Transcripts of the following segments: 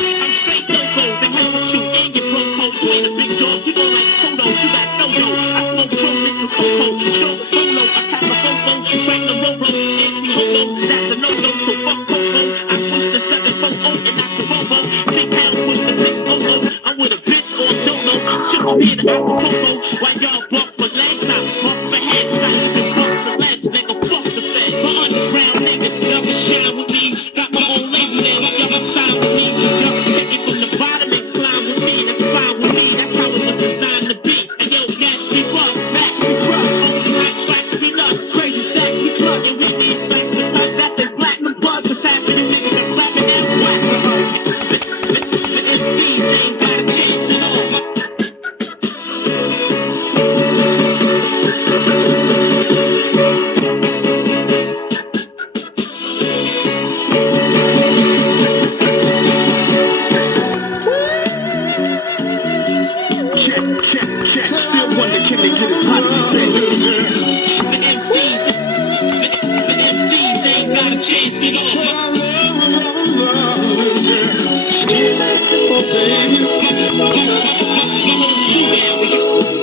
I'm straight loco, the hell with you and your bro code. You ain't a big dog, you go like Kodo, you got no-yo. I smoke pro, Mr. Coco, show solo, I pack a fofo, crack the ro-ro, empty holo, that's a no-no, so fuck Coco. I push the 740 and that's the Bobo, 10 pounds push the 600, I'm with a bitch or no-no, just near the Acapulco, while y'all walk for legs out, walk for heads out, you can walk for legs, nigga, fuck the fed. My underground niggas, y'all can shine with me, got my own label now, y'all can sign with me, y'all can take it from the bottom and climb with me, that's fine with me, that's how it was designed to be. And yo, gas, keep up, back, keep up, only hot tracks, we love, crazy sack, keep up, and we need facts with us, that's the platinum buzz, what's happening, niggas are clapping and whack for us. The MCs ain't got a chance at all. Check, still wonder can they get as hot as this thing? The MCs ain't got a chance at all.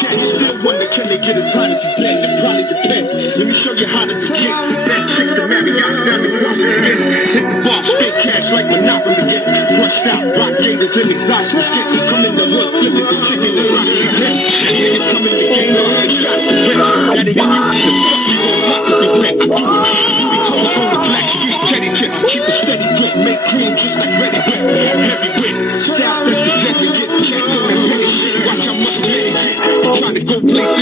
Check, still wonder can they get as hot as this thing? It probably depends. Let me show you how to begin. Best chick to marry, got diamond crosses again. Hit the bar, spit cash like Monopoly again. Crushed out, rock gators and exhaust skits. Come in the hood, flipping the chicken and rock the head. Niggas come in the game, all they shot the rent. That ain't you, the fuck you gon' rock with the rent. I do it. We call it on the black street, teddy tip. Keep it steady, good, make cream just like ready whip. Heavy whip, style that's the jet to get checked on that petty shit. Watch how much petty shit. I'm trying to go places.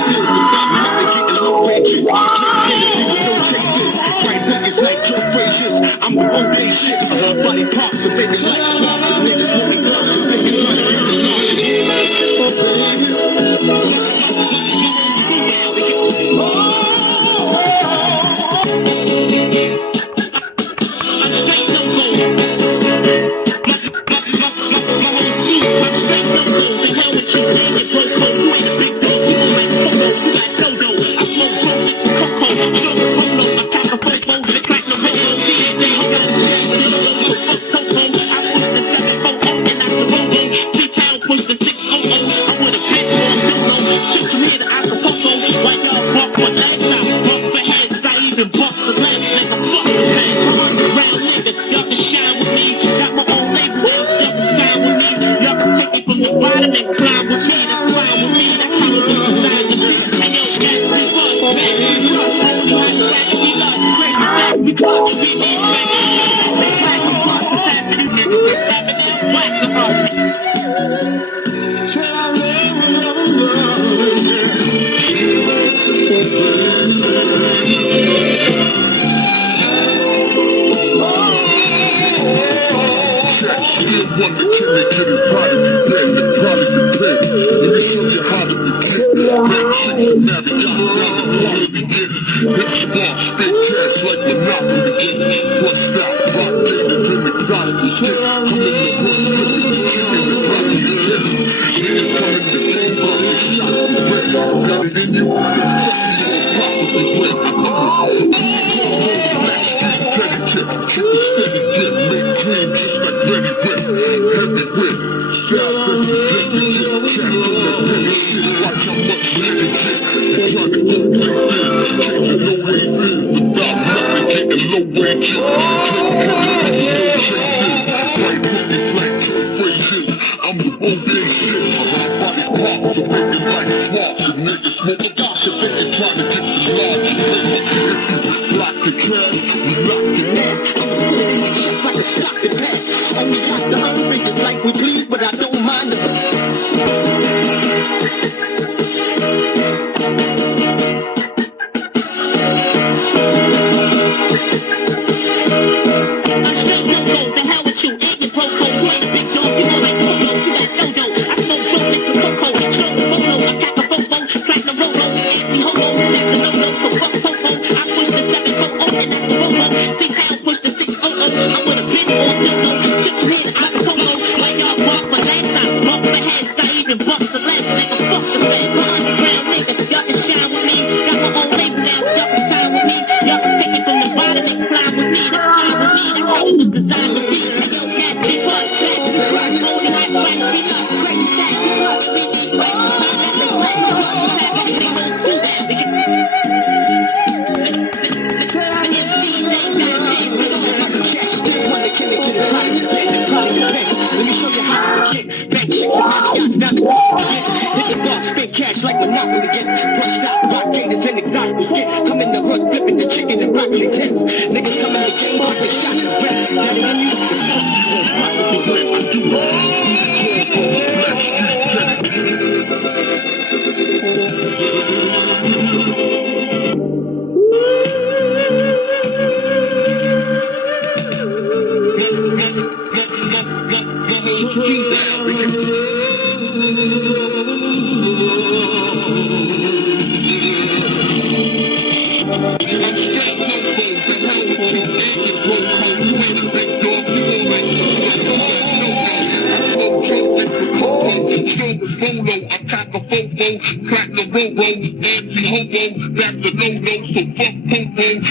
Check the low way deals without me not getting low wage. No chases, right hook is like Joe Frazier. I'm the OJ shit, body parts, the baby like sparks. Niggas hold me up, so they can run around the Y'all can take it from the bottom and climb with me. Climb with me. time to hit the bar, spin cash like Monopoly again. Brush out, rock gators and exotic skit. Come in the hood, flipping the chicken and broccoli tits. Niggas come in the game, pop the shot and rip. Daddy, when you Platinum roll, anti-homo, that's the no-no, so fuck popo.